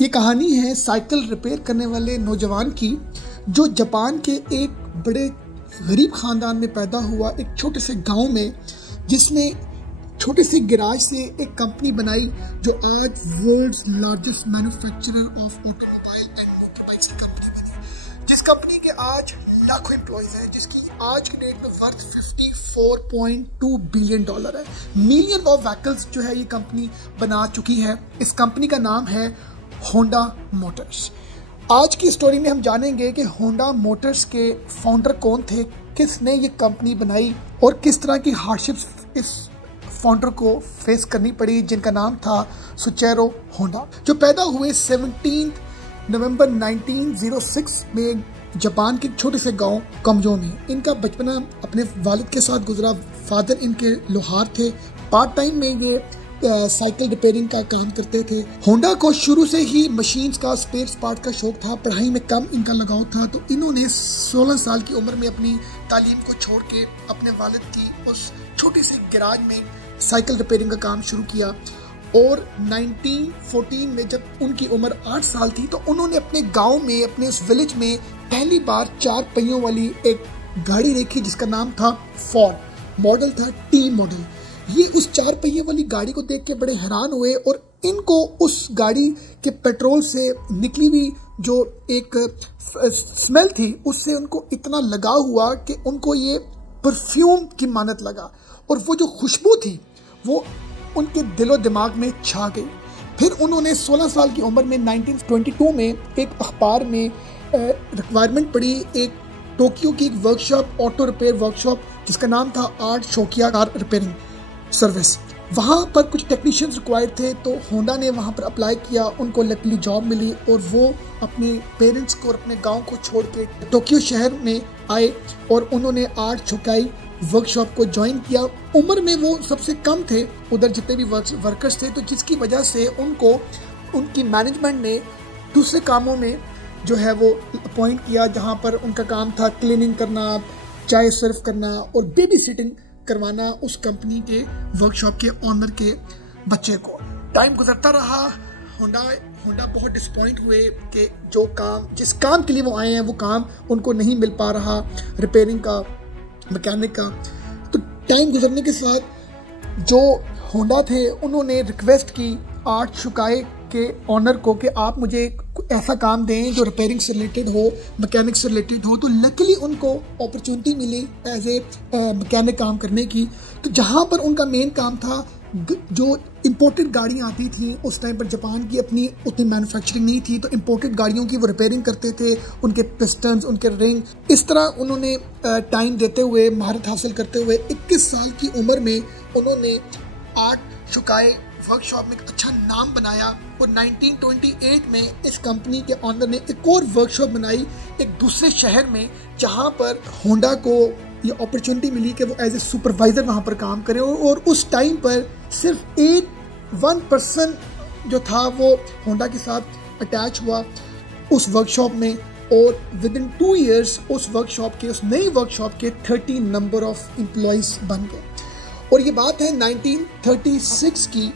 ये कहानी है साइकिल रिपेयर करने वाले नौजवान की, जो जापान के एक बड़े गरीब खानदान में पैदा हुआ, एक छोटे से गांव में, जिसने छोटे से गैराज से एक कंपनी बनाई जो आज world's largest manufacturer of automobile and motorbikes की कंपनी बनी, जिस कंपनी के आज लाखों एम्प्लॉयज हैं, जिसकी आज की डेट में वर्थ $54.2 बिलियन है। मिलियन ऑफ व्हीकल्स जो है ये कंपनी बना चुकी है। इस कंपनी का नाम है होंडा मोटर्स। आज की स्टोरी में हम जानेंगे कि होंडा मोटर्स के फाउंडर कौन थे, किसने ये कंपनी बनाई और किस तरह की हार्डशिप्स इस फाउंडर को फेस करनी पड़ी, जिनका नाम था सुचेरो होंडा, जो पैदा हुए 17 नवंबर 1906 में जापान के छोटे से गांव कमजो में। इनका बचपना अपने वालिद के साथ गुजरा। फादर इनके लोहार थे। पार्ट टाइम में ये साइकिल रिपेयरिंग का काम करते थे। होंडा को शुरू से ही मशीन्स का, स्पेयर पार्ट का शौक था। पढ़ाई में कम इनका लगाव था, तो इन्होंने 16 साल की उम्र में अपनी तालीम को छोड़ के अपने वालिद की उस छोटी सी गैराज में साइकिल रिपेयरिंग का काम शुरू किया। और 1914 में जब उनकी उम्र 8 साल थी, तो उन्होंने अपने गांव में, अपने उस विलेज में पहली बार 4 पहियों वाली एक गाड़ी देखी, जिसका नाम था फोर्ड। मॉडल था टी मॉडल। ये उस 4 पहिए वाली गाड़ी को देख के बड़े हैरान हुए और इनको उस गाड़ी के पेट्रोल से निकली हुई जो एक स्मेल थी, उससे उनको इतना लगाव हुआ कि उनको ये परफ्यूम की मानत लगा, और वो जो खुशबू थी वो उनके दिलो दिमाग में छा गई। फिर उन्होंने 16 साल की उम्र में 1922 में एक अखबार में रिक्वायरमेंट पड़ी एक टोक्यो की एक वर्कशॉप, ऑटो रिपेयर वर्कशॉप, जिसका नाम था आर्ट शोकिया कार रिपेयरिंग सर्विस। वहाँ पर कुछ टेक्नीशियंस रिक्वायर्ड थे, तो होंडा ने वहाँ पर अप्लाई किया। उनको लकीली जॉब मिली और वो अपने पेरेंट्स को और अपने गांव को छोड़ के टोक्यो शहर में आए और उन्होंने आर्ट शोकाई वर्कशॉप को ज्वाइन किया। उम्र में वो सबसे कम थे उधर जितने भी वर्कर्स थे, तो जिसकी वजह से उनको उनकी मैनेजमेंट ने दूसरे कामों में जो है वो अपॉइंट किया, जहाँ पर उनका काम था क्लीनिंग करना, चाय सर्व करना और बेबी सिटिंग करवाना उस कंपनी के वर्कशॉप के ऑनर के बच्चे को। टाइम गुजरता रहा। होंडा बहुत डिसपॉइंट हुए कि जिस काम के लिए वो आए हैं वो काम उनको नहीं मिल पा रहा, रिपेयरिंग का, मैकेनिक का। तो टाइम गुजरने के साथ जो होंडा थे उन्होंने रिक्वेस्ट की आर्ट शुकाई के ऑनर को कि आप मुझे ऐसा काम दें जो रिपेयरिंग से रिलेटेड हो, मैकेनिक से रिलेटेड हो। तो लकीली उनको अपॉर्चुनिटी मिली एज ए मैकेनिक काम करने की। तो जहाँ पर उनका मेन काम था, जो इम्पोर्टेड गाड़ियाँ आती थी उस टाइम पर, जापान की अपनी उतनी मैन्युफैक्चरिंग नहीं थी, तो इम्पोर्टेड गाड़ियों की वो रिपेयरिंग करते थे, उनके पिस्टन्स, उनके रिंग। इस तरह उन्होंने टाइम देते हुए, महारत हासिल करते हुए 21 साल की उम्र में उन्होंने आर्ट शुकाई वर्कशॉप में एक अच्छा नाम बनाया। और 1928 में इस कंपनी के ऑनर ने एक और वर्कशॉप बनाई एक दूसरे शहर में, जहां पर होंडा को ये अपॉर्चुनिटी मिली कि वो एज ए सुपरवाइजर वहां पर काम करे। और उस टाइम पर सिर्फ 1% जो था वो होंडा के साथ अटैच हुआ उस वर्कशॉप में, और विद इन 2 years उस नई वर्कशॉप के 30 नंबर ऑफ एम्प्लॉयज बन गए। और ये बात है 1936 की,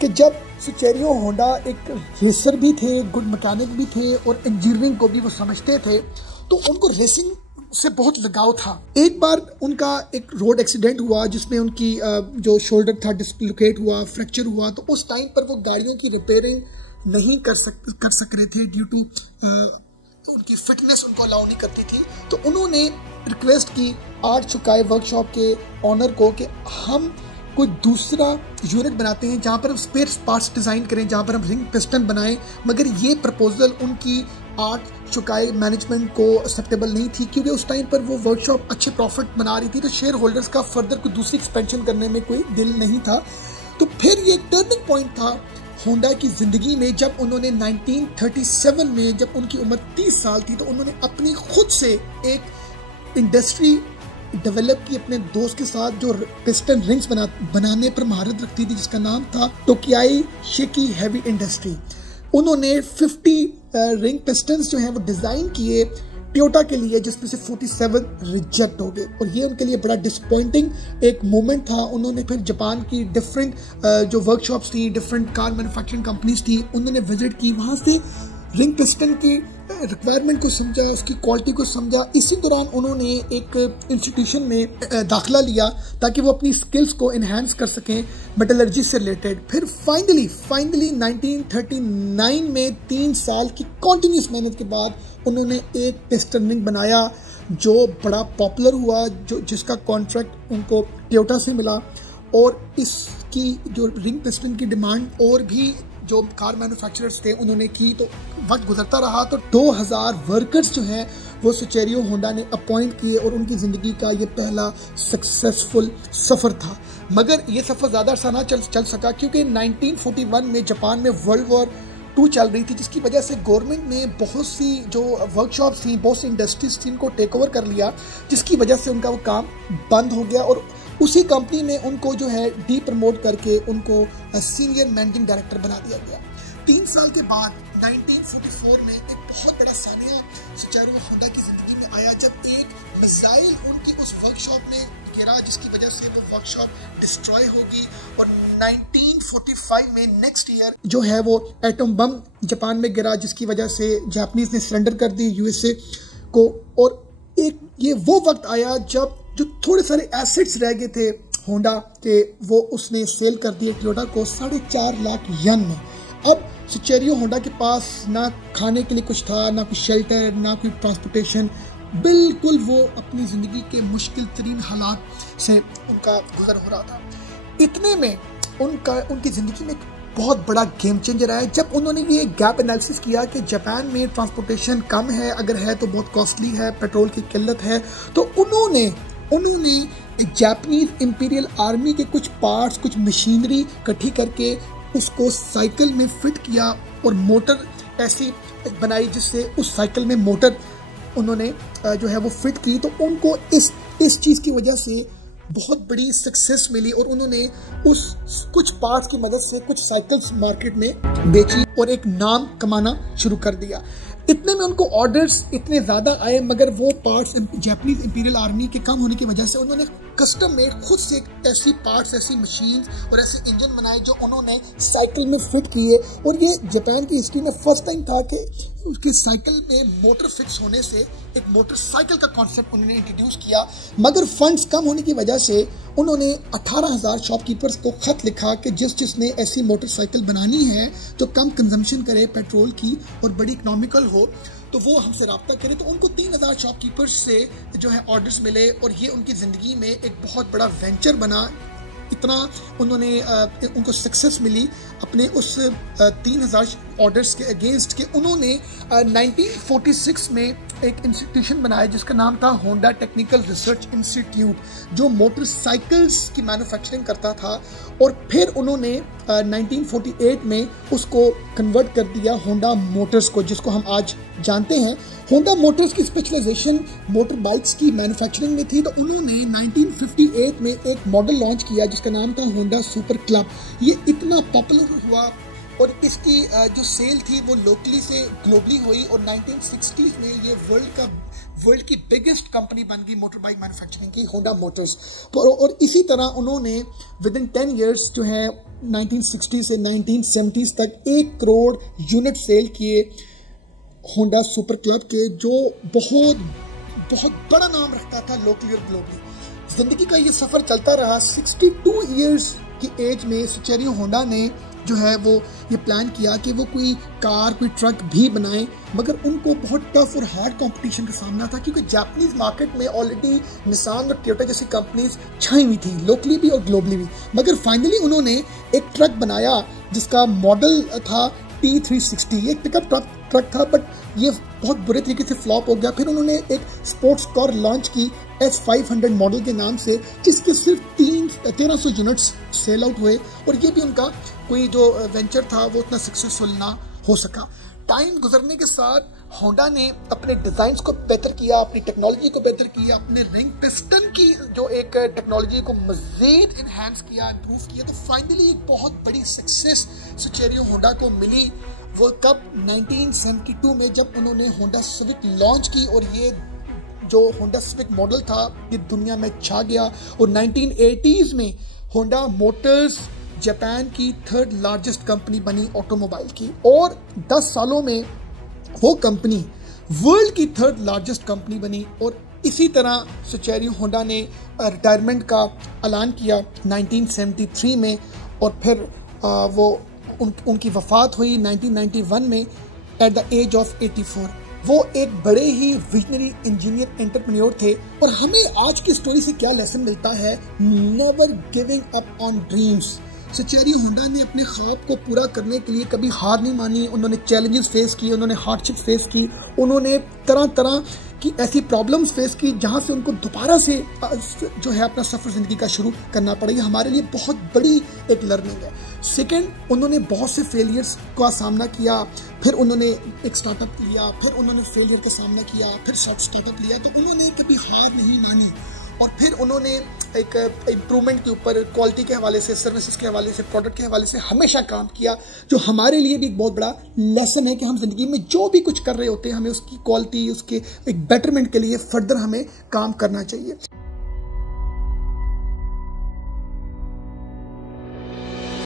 कि जब सुचेरो होंडा एक रेसर भी थे, गुड मैकेनिक भी थे और इंजीनियरिंग को भी वो समझते थे, तो उनको रेसिंग से बहुत लगाव था। एक बार उनका एक रोड एक्सीडेंट हुआ जिसमें उनकी जो शोल्डर था डिस्लोकेट हुआ, फ्रैक्चर हुआ। तो उस टाइम पर वो गाड़ियों की रिपेयरिंग नहीं कर सक रहे थे ड्यू टू उनकी फिटनेस उनको अलाउ नहीं करती थी। तो उन्होंने रिक्वेस्ट की आर्ट शुकाई वर्कशॉप के ऑनर को कि हम कोई दूसरा यूनिट बनाते हैं जहाँ पर हम स्पेयर पार्ट्स डिज़ाइन करें, जहाँ पर हम रिंग पिस्टन बनाएं। मगर ये प्रपोजल उनकी आर्ट शुकाई मैनेजमेंट को एक्सेप्टेबल नहीं थी, क्योंकि उस टाइम पर वो वर्कशॉप अच्छे प्रॉफिट बना रही थी, तो शेयर होल्डर्स का फर्दर कोई दूसरी एक्सपेंशन करने में कोई दिल नहीं था। तो फिर ये एक टर्निंग पॉइंट था होंडा की ज़िंदगी में, जब उन्होंने 1937 में, जब उनकी उम्र 30 साल थी, तो उन्होंने अपनी खुद से एक इंडस्ट्री डेवलप की अपने दोस्त के साथ, जो पिस्टन रिंग्स बनाने पर महारत रखती थी, जिसका नाम था टोकियाई शेकी हैवी इंडस्ट्री। उन्होंने 50 रिंग पिस्टन्स जो हैं वो डिज़ाइन किए टोयोटा के लिए, जिसमें से 47 रिजेक्ट हो गए। और ये उनके लिए बड़ा डिसअपॉइंटिंग एक मोमेंट था। उन्होंने फिर जापान की डिफरेंट जो वर्कशॉप्स थी, डिफरेंट कार मैन्युफैक्चरिंग कंपनीज थी, उन्होंने विजिट की, वहाँ से रिंग पिस्टन की रिक्वायरमेंट को समझा, उसकी क्वालिटी को समझा। इसी दौरान उन्होंने एक इंस्टीट्यूशन में दाखिला लिया ताकि वो अपनी स्किल्स को इन्हांस कर सकें मेटलर्जी से रिलेटेड। फिर फाइनली 1939 में 3 साल की कॉन्टिन्यूस मेहनत के बाद उन्होंने एक पिस्टन रिंग बनाया जो बड़ा पॉपुलर हुआ, जिसका कॉन्ट्रैक्ट उनको टोयोटा से मिला। और इसकी जो रिंग पिस्टन की डिमांड और भी जो कार मैन्युफैक्चरर्स थे उन्होंने की, तो वक्त गुजरता रहा तो 2000 वर्कर्स जो हैं वो सुचेरियो होंडा ने अपॉइंट किए और उनकी ज़िंदगी का ये पहला सक्सेसफुल सफ़र था। मगर ये सफ़र ज़्यादा अर्सा ना चल सका, क्योंकि 1941 में जापान में वर्ल्ड वॉर 2 चल रही थी, जिसकी वजह से गवर्नमेंट ने बहुत सी जो वर्कशॉप्स थी, बहुत सी इंडस्ट्रीज थी, इनको टेक ओवर कर लिया, जिसकी वजह से उनका वो काम बंद हो गया। और उसी कंपनी में उनको जो है डी प्रमोट करके उनको सीनियर मैनेजिंग डायरेक्टर बना दिया गया। 3 साल के बाद 1944 में एक बहुत बड़ा सानिया सुचेरियो होंडा की जिंदगी में आया, जब एक मिसाइल उनकी उस वर्कशॉप में गिरा, जिसकी वजह से वो वर्कशॉप डिस्ट्रॉय होगी। और 1945 में नेक्स्ट ईयर जो है वो एटम बम जापान में गिरा, जिसकी वजह से जापानीज ने सरेंडर कर दी यूएसए को। और एक ये वो वक्त आया जब जो थोड़े सारे एसेट्स रह गए थे होंडा के, वो उसने सेल कर दिए टोयोटा को 4.5 लाख यन में। अब सुचेरियो होंडा के पास ना खाने के लिए कुछ था, ना कोई शेल्टर, ना कोई ट्रांसपोर्टेशन, बिल्कुल वो अपनी ज़िंदगी के मुश्किल तरीन हालात से उनका गुजर हो रहा था। इतने में उनकी ज़िंदगी में बहुत बड़ा गेम चेंजर आया जब उन्होंने ये गैप एनालिसिस किया कि जापान में ट्रांसपोर्टेशन कम है, अगर है तो बहुत कॉस्टली है, पेट्रोल की किल्लत है। तो उन्होंने जापानीज इंपीरियल आर्मी के कुछ पार्ट्स, कुछ मशीनरी इकट्ठी करके उसको साइकिल में फिट किया और मोटर ऐसी बनाई जिससे उस साइकिल में मोटर उन्होंने जो है वो फिट की। तो उनको इस चीज़ की वजह से बहुत बड़ी सक्सेस मिली और उन्होंने उस कुछ पार्ट्स की मदद से कुछ साइकिल्स मार्केट में बेची और एक नाम कमाना शुरू कर दिया। इतने में उनको ऑर्डर्स इतने ज़्यादा आए, मगर वो पार्ट्स जापानीज इंपीरियल आर्मी के कम होने की वजह से उन्होंने कस्टम मेड खुद से ऐसी पार्ट्स, ऐसी मशीन और ऐसे इंजन बनाए जो उन्होंने साइकिल में फिट किए। और ये जापान की हिस्ट्री में फर्स्ट टाइम था कि उसकी साइकिल में मोटर फिक्स होने से एक मोटरसाइकिल का कॉन्सेप्ट उन्होंने इंट्रोड्यूस किया। मगर फंड्स कम होने की वजह से उन्होंने 18,000 शॉपकीपर्स को खत लिखा कि जिसने ऐसी मोटरसाइकिल बनानी है जो कम कंजम्पशन करे पेट्रोल की और बड़ी इकोनॉमिकल हो, तो वो हमसे रब्ता करे। तो उनको 3,000 शॉपकीपर्स से जो है ऑर्डर्स मिले और ये उनकी ज़िंदगी में एक बहुत बड़ा वेंचर बना। इतना उनको सक्सेस मिली अपने उस 3,000 ऑर्डर्स के अगेंस्ट के उन्होंने 1946 में एक इंस्टीट्यूशन बनाया जिसका नाम था होंडा टेक्निकल रिसर्च इंस्टीट्यूट, जो मोटरसाइकिल्स की मैन्युफैक्चरिंग करता था। और फिर उन्होंने 1948 में उसको कन्वर्ट कर दिया होंडा मोटर्स को, जिसको हम आज जानते हैं। होंडा मोटर्स की स्पेशलाइजेशन मोटर बाइक्स की मैन्युफैक्चरिंग में थी, तो उन्होंने 1958 में एक मॉडल लॉन्च किया जिसका नाम था होंडा सुपर क्लब। ये इतना पॉपुलर हुआ और इसकी जो सेल थी वो लोकली से ग्लोबली हुई और 1960s में ये वर्ल्ड की बिगेस्ट कंपनी बन गई मोटर बाइक मैन्युफैक्चरिंग की, होंडा मोटर्स। और इसी तरह उन्होंने विद इन 10 years जो है 1960 से 1970s तक 1 करोड़ यूनिट सेल किए होंडा सुपर क्लब के, जो बहुत बड़ा नाम रखता था लोकली और ग्लोबली। जिंदगी का ये सफर चलता रहा। 62 years की एज में सुचेरियो होंडा ने जो है वो ये प्लान किया कि वो कोई कार, कोई ट्रक भी बनाए, मगर उनको बहुत टफ और हार्ड कंपटीशन का सामना था, क्योंकि जापानीज मार्केट में ऑलरेडी निसान और टोयोटा जैसी कंपनीज छाई हुई थी, लोकली भी और ग्लोबली भी। मगर फाइनली उन्होंने एक ट्रक बनाया जिसका मॉडल था T360। ये पिकअप ट्रक था, बट ये बहुत बुरे तरीके से फ्लॉप हो गया। फिर उन्होंने एक स्पोर्ट्स कार लॉन्च की S500 मॉडल के नाम से, जिसके सिर्फ 1300 यूनिट्स सेल आउट हुए और ये भी उनका कोई जो वेंचर था वो उतना सक्सेसफुल ना हो सका। टाइम गुजरने के साथ होंडा ने अपने डिज़ाइंस को बेहतर किया, अपनी टेक्नोलॉजी को बेहतर किया, अपने रिंग पिस्टन की जो एक टेक्नोलॉजी को मज़ीद इन्हांस किया, इम्प्रूव किया। तो फाइनली एक बहुत बड़ी सक्सेस सुचेरियो होंडा को मिली वो कब 1972 में जब उन्होंने होंडा सिविक लॉन्च की और ये जो होंडा सिविक मॉडल था ये दुनिया में छा गया। और 1980s में होंडा मोटर्स जापान की 3rd लार्जेस्ट कंपनी बनी ऑटोमोबाइल की, और 10 सालों में वो कंपनी वर्ल्ड की 3rd लार्जेस्ट कंपनी बनी। और इसी तरह सुचेरी होंडा ने रिटायरमेंट का ऐलान किया 1973 में, और फिर उनकी वफात हुई 1991 में एट द एज ऑफ 84। वो एक बड़े ही विजनरी इंजीनियर एंटरप्रेन्योर थे। और हमें आज की स्टोरी से क्या लेसन मिलता है? Never giving up on dreams. Soichiro Honda ने अपने ख्वाब को पूरा करने के लिए कभी हार नहीं मानी। उन्होंने चैलेंजेस फेस किए, उन्होंने हार्डशिप फेस की, उन्होंने तरह तरह की ऐसी प्रॉब्लम्स फेस की जहां से उनको दोबारा से जो है अपना सफर जिंदगी का शुरू करना पड़ेगा। हमारे लिए बहुत बड़ी एक लर्निंग है। सेकंड, उन्होंने बहुत से फेलियर्स का सामना किया, फिर उन्होंने एक स्टार्टअप लिया, फिर उन्होंने फेलियर का सामना किया, फिर स्टार्टअप लिया। तो उन्होंने कभी हार नहीं मानी, और फिर उन्होंने एक इम्प्रूवमेंट के ऊपर, क्वालिटी के हवाले से, सर्विसेज के हवाले से, प्रोडक्ट के हवाले से हमेशा काम किया, जो हमारे लिए भी एक बहुत बड़ा लेसन है कि हम जिंदगी में जो भी कुछ कर रहे होते हैं हमें उसकी क्वालिटी, उसके एक बेटरमेंट के लिए फर्दर हमें काम करना चाहिए।